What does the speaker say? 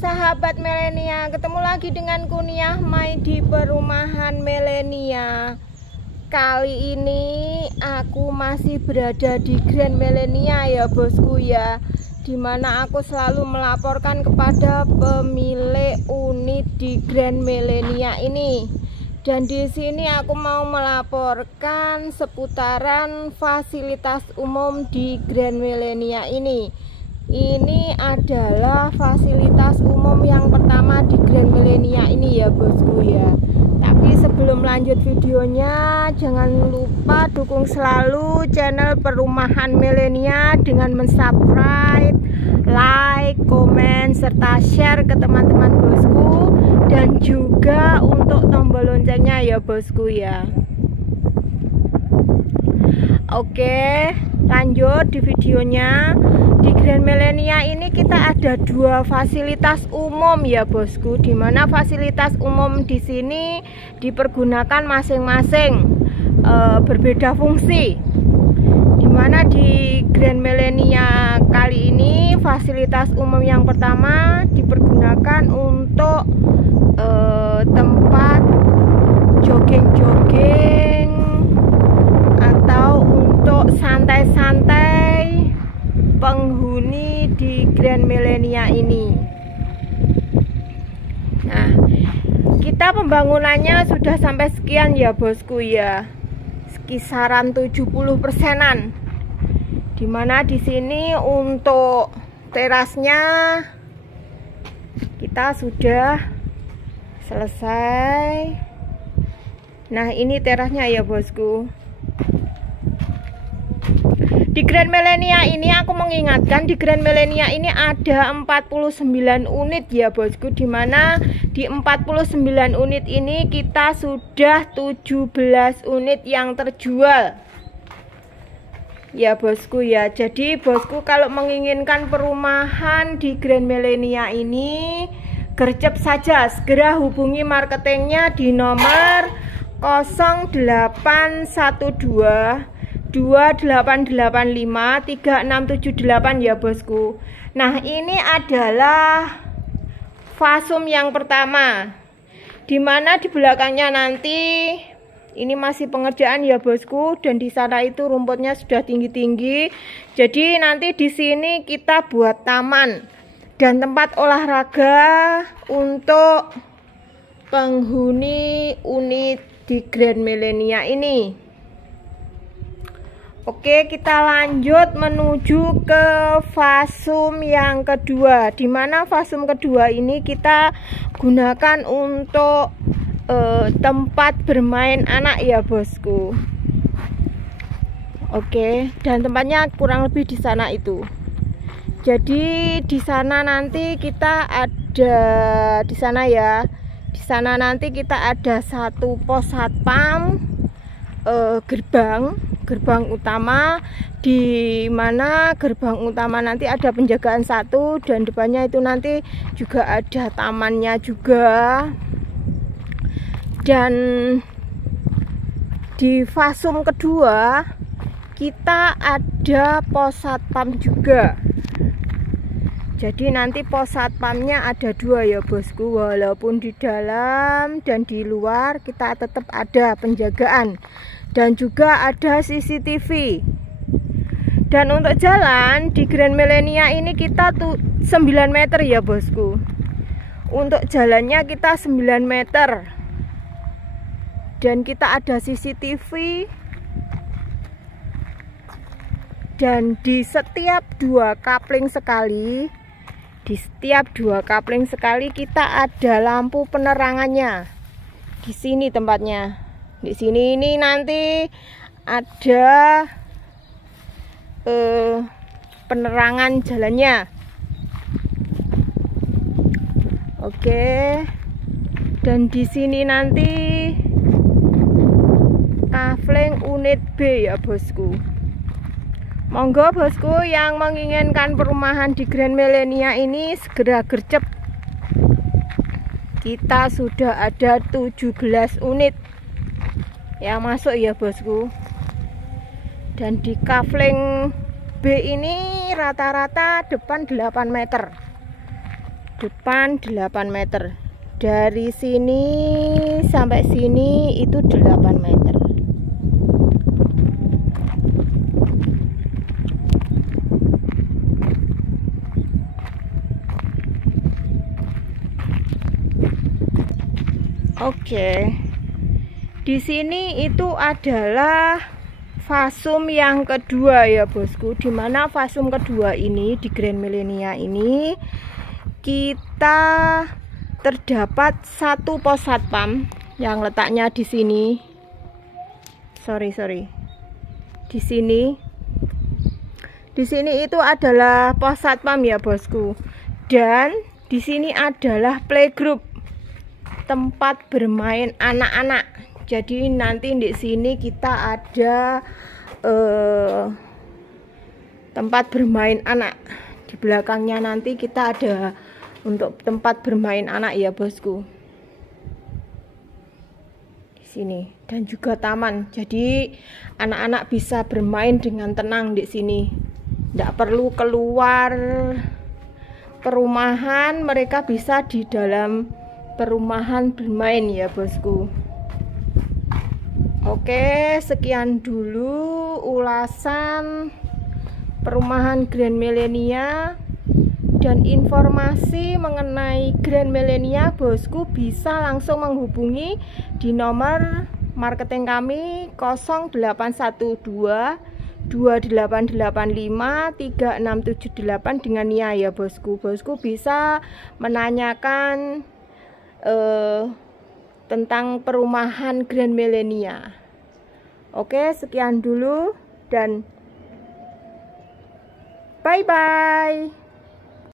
sahabat Melenia, ketemu lagi dengan Kuniah Mai di perumahan Melenia. Kali ini aku masih berada di Grand Melenia ya bosku ya, dimana aku selalu melaporkan kepada pemilik unit di Grand Melenia ini. Dan di sini aku mau melaporkan seputaran fasilitas umum di Grand Melenia ini. Ini adalah fasilitas umum yang pertama di Grand Melenia ini ya bosku ya. Tapi sebelum lanjut videonya, jangan lupa dukung selalu channel Perumahan Melenia dengan mensubscribe, like, komen, serta share ke teman-teman bosku. Dan juga untuk tombol loncengnya ya bosku ya. Oke, lanjut di videonya. Di Grand Melenia ini kita ada dua fasilitas umum ya bosku, dimana fasilitas umum di sini dipergunakan masing-masing berbeda fungsi. Dimana di Grand Melenia kali ini fasilitas umum yang pertama dipergunakan untuk tempat jogging-jogging atau untuk santai-santai penghuni di Grand Melenia ini. Nah, kita pembangunannya sudah sampai sekian ya bosku ya, kisaran 70%-an. Dimana di sini untuk terasnya kita sudah selesai. Nah, ini terasnya ya bosku. Di Grand Melenia ini aku mengingatkan, di Grand Melenia ini ada 49 unit ya bosku, dimana di 49 unit ini kita sudah 17 unit yang terjual ya bosku ya. Jadi bosku kalau menginginkan perumahan di Grand Melenia ini, gercep saja, segera hubungi marketingnya di nomor 0812 2885 3678 ya bosku. Nah, ini adalah fasum yang pertama, dimana di belakangnya nanti ini masih pengerjaan ya bosku, dan di sana itu rumputnya sudah tinggi-tinggi. Jadi nanti di sini kita buat taman dan tempat olahraga untuk penghuni unit di Grand Melenia ini. Oke, kita lanjut menuju ke fasum yang kedua, dimana fasum kedua ini kita gunakan untuk tempat bermain anak ya bosku. Oke, dan tempatnya kurang lebih di sana itu. Jadi di sana nanti kita ada, di sana ya, di sana nanti kita ada satu pos satpam, gerbang utama, di mana gerbang utama nanti ada penjagaan satu, dan depannya itu nanti juga ada tamannya juga. Dan di fasum kedua kita ada pos satpam juga. Jadi nanti pos satpamnya ada dua ya bosku, walaupun di dalam dan di luar kita tetap ada penjagaan. Dan juga ada CCTV. Dan untuk jalan di Grand Melenia ini kita tuh 9 meter ya bosku. Untuk jalannya kita 9 meter. Dan kita ada CCTV. Dan di setiap dua kapling sekali, kita ada lampu penerangannya. Di sini tempatnya. Di sini ini nanti ada penerangan jalannya. Oke. Dan di sini nanti kafling unit B ya bosku. Monggo bosku yang menginginkan perumahan di Grand Melenia ini segera gercep. Kita sudah ada 17 unit yang masuk ya bosku. Dan di kafling B ini rata-rata depan 8 meter. depan 8 meter. Dari sini sampai sini itu 8 meter. Oke. Di sini itu adalah fasum yang kedua ya bosku. Dimana fasum kedua ini di Grand Millenia ini kita terdapat satu pos satpam yang letaknya di sini. Di sini itu adalah pos satpam ya bosku. Dan di sini adalah playgroup, tempat bermain anak-anak. Jadi nanti di sini kita ada tempat bermain anak. Di belakangnya nanti kita ada untuk tempat bermain anak ya bosku. Di sini dan juga taman. Jadi anak-anak bisa bermain dengan tenang di sini. Tidak perlu keluar perumahan, mereka bisa di dalam perumahan bermain ya bosku. Oke, sekian dulu ulasan perumahan Grand Millenia. Dan informasi mengenai Grand Millenia bosku bisa langsung menghubungi di nomor marketing kami 0812 2885 3678 dengan Nia ya bosku. Bosku bisa menanyakan tentang perumahan Grand Millenia. Oke, sekian dulu dan bye bye.